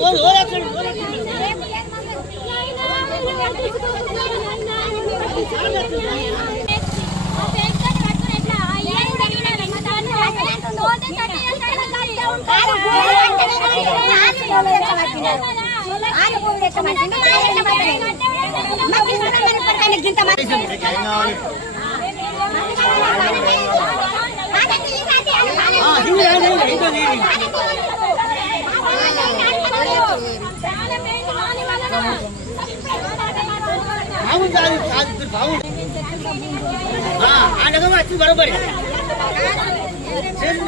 बरोबर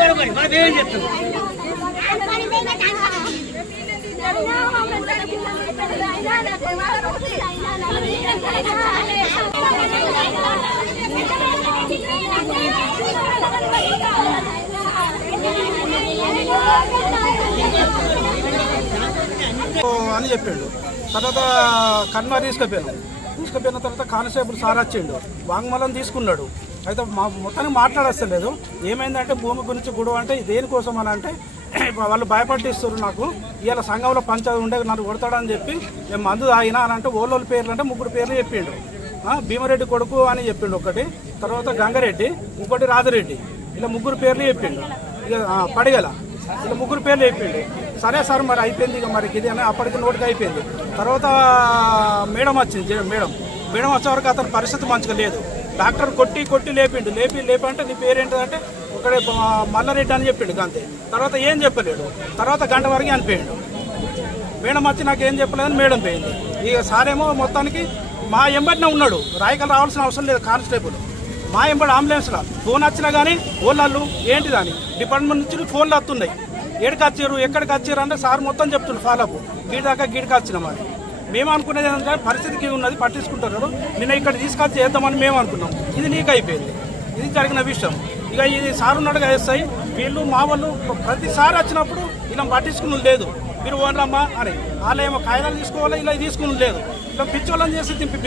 बरोबर मला बेन చెప్తాను అని చెప్పిండు. తర్వాత కన్మా తీసుకుపోయిన తర్వాత కానిస్టేబుల్ సార్ వచ్చిండు, వాంగ్మూలం తీసుకున్నాడు. అయితే మొత్తానికి మాట్లాడస్తలేదు. ఏమైందంటే భూమి గురించి గొడవ అంటే దేనికోసం అని అంటే వాళ్ళు భయపట్టిస్తారు. నాకు ఇవాళ సంఘంలో పంచాయతీ ఉండే నన్ను కొడతాడని చెప్పి మేము మందు తాగినా అని అంటే ఓళ్ళోళ్ళ పేర్లు అంటే 3 పేర్లు చెప్పిండు. భీమరెడ్డి కొడుకు అని చెప్పిండు ఒకటి, తర్వాత గంగారెడ్డి, ఇంకోటి రాజరెడ్డి, ఇలా 3 పేర్లు చెప్పిండు. ఇక పడిగల ఇలా 3 పేర్లు చెప్పిండు. సరే సార్ మరి అయిపోయింది ఇక మరి ఇది అని అప్పటికి నోటికి అయిపోయింది. తర్వాత మేడం వచ్చింది. మేడం వచ్చే వరకు అతని పరిస్థితి మంచిగా లేదు. డాక్టర్ కొట్టి లేపిండు. లేపంటే నీ పేరేంటిదంటే ఒకడే మల్లారెడ్డి అని చెప్పిండు అంతే. తర్వాత ఏం చెప్పలేడు. తర్వాత గంట వరకు అనిపోయాడు. మేడం వచ్చి నాకేం చెప్పలేదని మేడం పోయింది. ఇక సారేమో మొత్తానికి మా ఎంబడినే ఉన్నాడు. రాయకల్ రావాల్సిన అవసరం లేదు. కానిస్టేబుల్ మా ఎంబడి అంబులెన్స్లో ఫోన్ వచ్చినా కానీ ఓళ్ళు ఏంటిదని డిపార్ట్మెంట్ నుంచి ఫోన్లు వస్తున్నాయి. ఎక్కడికి వచ్చారు అంటే సార్ మొత్తం చెప్తుండ్రు ఫాలోఅప్ గీడికి వచ్చిన మరి. మేము అనుకునేది ఏంటంటే పరిస్థితికి ఉన్నది పట్టించుకుంటారు. నిన్న ఇక్కడ తీసుకొచ్చి చేద్దామని మేము అనుకున్నాం. ఇది నీకు అయిపోయింది. ఇది జరిగిన విషయం. ఇక ఇది సార్ ఉన్నాడుగా వేస్తాయి వీళ్ళు మా వాళ్ళు ప్రతిసారి వచ్చినప్పుడు ఇలా పట్టించుకుని లేదు. మీరు ఓనరమ్మా అని వాళ్ళేమో కాగితాలు తీసుకోవాలి, ఇలా తీసుకుని లేదు. ఇలా పిచ్చోళ్ళని చేసి తింపి